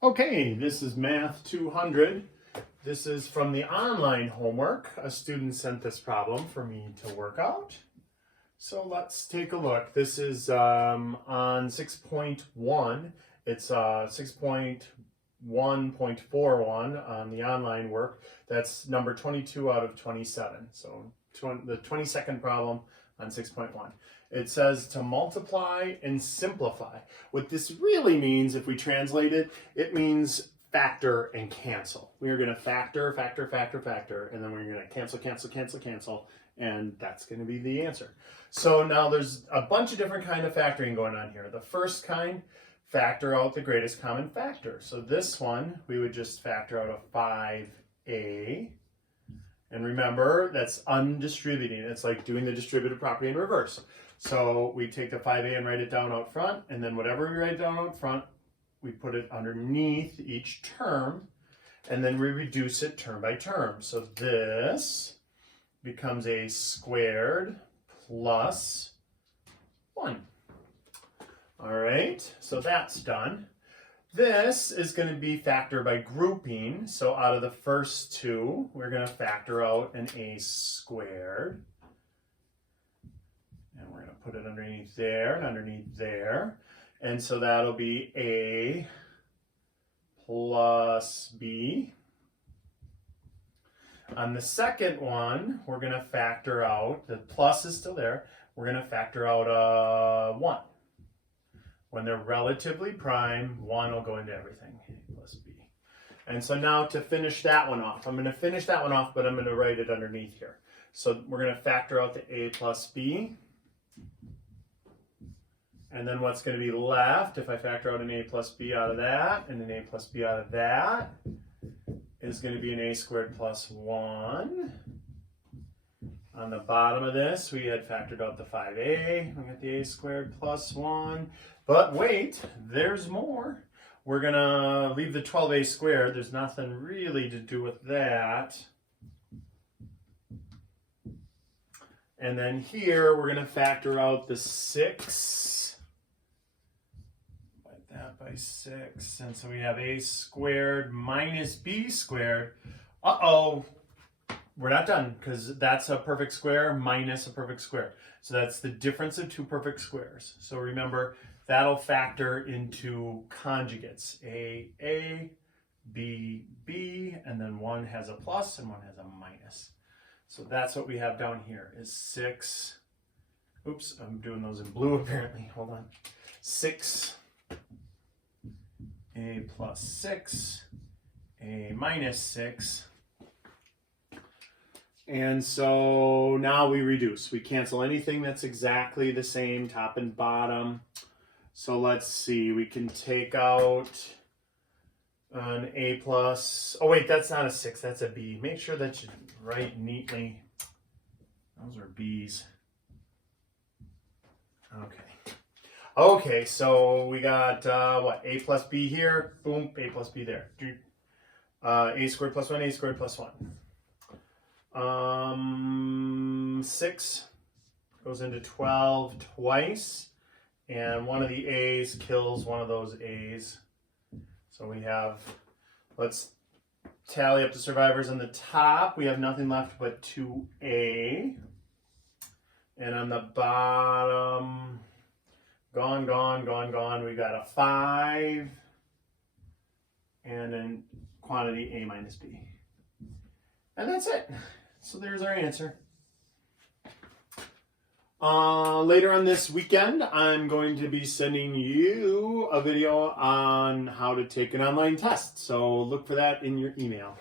Okay, this is Math 200. This is from the online homework. A student sent this problem for me to work out. So let's take a look. This is on 6.1. It's 6.1.41 on the online work. That's number 22 out of 27. So the 22nd problem on 6.1. It says to multiply and simplify. What this really means, if we translate it, it means factor and cancel. We are going to factor, and then we're going to cancel, and that's going to be the answer. So now there's a bunch of different kind of factoring going on here. The first kind, factor out the greatest common factor. So this one, we would just factor out a 5a. And remember, that's undistributing. It's like doing the distributive property in reverse. So we take the 5a and write it down out front, and then whatever we write down out front, we put it underneath each term, and then we reduce it term by term. So this becomes a squared plus 1. All right, so that's done. This is going to be factor by grouping. So out of the first two, we're going to factor out an a squared. And we're going to put it underneath there and underneath there. And so that'll be a plus b. On the second one, we're going to factor out, the plus is still there, we're going to factor out a 1. When they're relatively prime, 1 will go into everything, a plus b. And so now to finish that one off, I'm going to finish that one off, but I'm going to write it underneath here. So we're going to factor out the a plus b. And then what's going to be left, if I factor out an a plus b out of that, and an a plus b out of that, is going to be an a squared plus 1. On the bottom of this, we had factored out the 5a. We got the a squared plus 1. But wait, there's more. We're going to leave the 12a squared. There's nothing really to do with that. And then here, we're going to factor out the 6. Divide that by 6. And so we have a squared minus b squared. Uh-oh. We're not done, because that's a perfect square minus a perfect square. So that's the difference of two perfect squares. So remember, that'll factor into conjugates. A, B, B, and then one has a plus and one has a minus. So that's what we have down here is 6. Oops, I'm doing those in blue apparently. Hold on. 6, a plus 6, a minus 6. And so now we reduce. We cancel anything that's exactly the same, top and bottom. So let's see, we can take out an a plus, oh wait, that's not a 6, that's a b. Make sure that you write neatly. Those are b's. Okay, so we got, what, a plus b here, boom, a plus b there. A squared plus 1, a squared plus 1. 6 goes into 12 twice, and one of the a's kills one of those a's. So we have, let's tally up the survivors on the top. We have nothing left but 2a. And on the bottom, gone. We got a 5 and then quantity a minus b. And that's it. So there's our answer. Later on this weekend, I'm going to be sending you a video on how to take an online test. So look for that in your email.